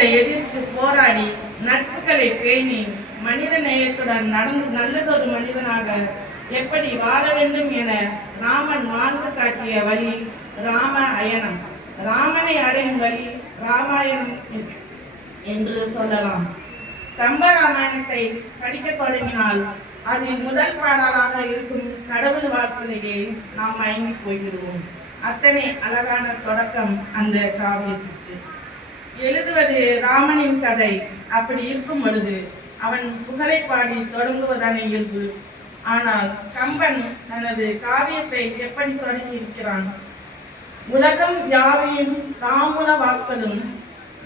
தீமைகளை எதிர்த்து போராடி நட்புகளை பேணி மனித நேயத்துடன் நடந்து நல்லதொரு மனிதனாக எப்படி வாழ வேண்டும் என ராமன் வாழ்ந்து காட்டிய வழி ராம அயனம். ராமனை அடையும் வழி ராமாயணம் என்று சொல்லலாம். கம்பராமாயணத்தை படிக்கத் தொடங்கினால் அதில் முதல் பாடலாக இருக்கும் கடவுள் வார்த்தையே நாம் மயங்கி போய்விடுவோம். அத்தனை அழகான தொடக்கம் அந்த காவியத்திற்கு. எழுதுவது ராமனின் கதை. அப்படி இருக்கும் பொழுது அவன் புகழை பாடி தொடங்குவதான இயல்பு. ஆனால் கம்பன் தனது காவியத்தை எப்படி தொடங்கி இருக்கிறான் உலகம் யாவையும் காமுல வாக்கலும்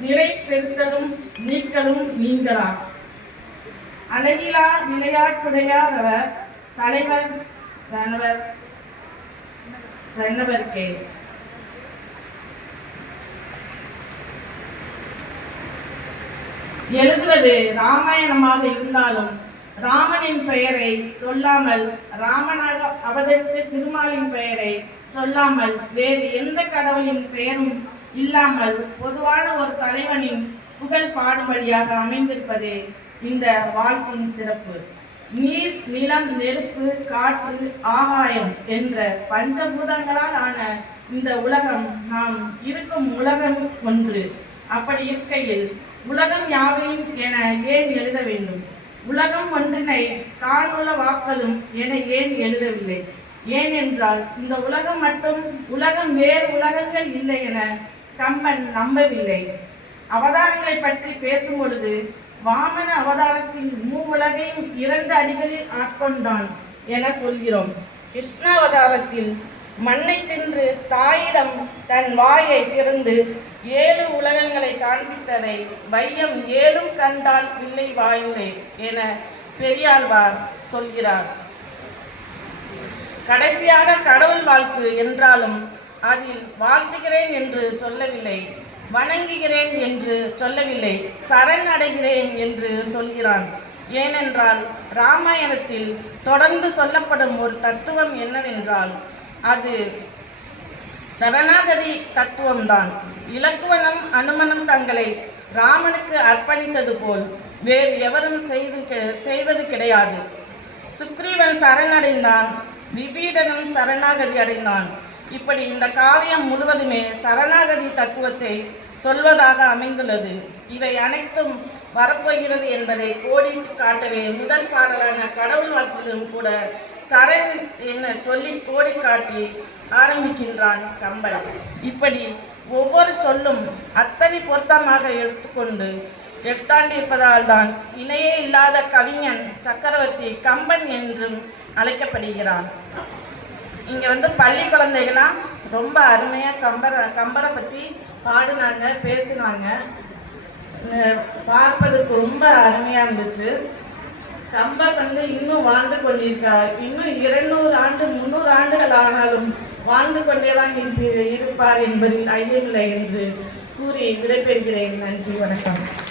நிலை பெருத்தலும் நீக்கலும் நீங்களா? அழகிலா விளையாட்டுடையார் அவர் தலைவர் ரணவர் ரணவர்க்கே எழுதுவது ராமாயணமாக இருந்தாலும் ராமனின் பெயரை சொல்லாமல் ராமனாக அவதரித்த திருமாலின் பெயரை சொல்லாமல் வேறு எந்த கடவுளின் பெயரும் இல்லாமல் பொதுவான ஒரு தலைவனின் புகழ் பாடும்படியாக அமைந்திருப்பதே இந்த வாழ்க்கையின் சிறப்பு. நீர் நிலம் நெருப்பு காற்று ஆகாயம் என்ற பஞ்சபூதங்களால் ஆன இந்த உலகம் நாம் இருக்கும் உலகம் ஒன்று. அப்படி இருக்கையில் உலகம் யாவையும் என ஏன் எழுத வேண்டும்? உலகம் ஒன்றினை காணுள்ள வாக்களும் என ஏன் எழுதவில்லை? ஏனென்றால் இந்த உலகம் மட்டும் உலகம் வேறு உலகங்கள் இல்லை என கம்பன் நம்பவில்லை. அவதாரங்களை பற்றி பேசும் பொழுது வாமன அவதாரத்தில் மூவுலகையும் இரண்டு அடிகளில் ஆட்கொண்டான் என சொல்கிறோம். கிருஷ்ண அவதாரத்தில் மண்ணை தின்று தாயிடம் தன் வாயை திறந்து ஏழு உலகங்களை காண்பித்ததை வையம் ஏழும் கண்டால் பிள்ளை வாயுடை என பெரியாழ்வார் சொல்கிறார். கடைசியாக கடவுள் வாழ்த்து என்றாலும் அதில் வாழ்த்துகிறேன் என்று சொல்லவில்லை வணங்குகிறேன் என்று சொல்லவில்லை சரண் அடைகிறேன் என்று சொல்கிறான். ஏனென்றால் ராமாயணத்தில் தொடர்ந்து சொல்லப்படும் ஒரு தத்துவம் என்னவென்றால் அது சரணாகதி தத்துவம்தான். இலக்குவனம் அனுமனம் தங்களை ராமனுக்கு அர்ப்பணித்தது போல் வேறு எவரும் செய்து செய்வது கிடையாது. சுக்ரீவன் சரணடைந்தான் விபீடனும் சரணாகதி அடைந்தான். இப்படி இந்த காவியம் முழுவதுமே சரணாகதி தத்துவத்தை சொல்வதாக அமைந்துள்ளது. இவை அனைத்தும் வரப்போகிறது என்பதை கோடிட்டு காட்டவே முதல் பாடலான கடவுள் வாழ்த்திலும் கூட சரண் என்ன சொல்லி கோடி காட்டி ஆரம்பிக்கின்றான் கம்பன். இப்படி ஒவ்வொரு சொல்லும் அத்தனை பொருத்தமாக எடுத்துக்கொண்டு எடுத்தாண்டி தான் இணையே இல்லாத கவிஞன் சக்கரவர்த்தி கம்பன் என்றும் அழைக்கப்படுகிறான். இங்கே வந்து பள்ளி குழந்தைகளாம் ரொம்ப அருமையாக கம்பரை கம்பரை பற்றி பாடினாங்க பேசினாங்க. பார்ப்பதுக்கு பார்ப்பதற்கு ரொம்ப அருமையாக இருந்துச்சு. கம்பர் வந்து இன்னும் வாழ்ந்து கொண்டிருக்கார். இன்னும் இருநூறு ஆண்டு முந்நூறு ஆண்டுகள் ஆனாலும் வாழ்ந்து கொண்டே தான் இருப்பி- இருப்பார் என்பதில் ஐயமில்லை என்று கூறி விடைபெறுகிறேன். நன்றி வணக்கம்.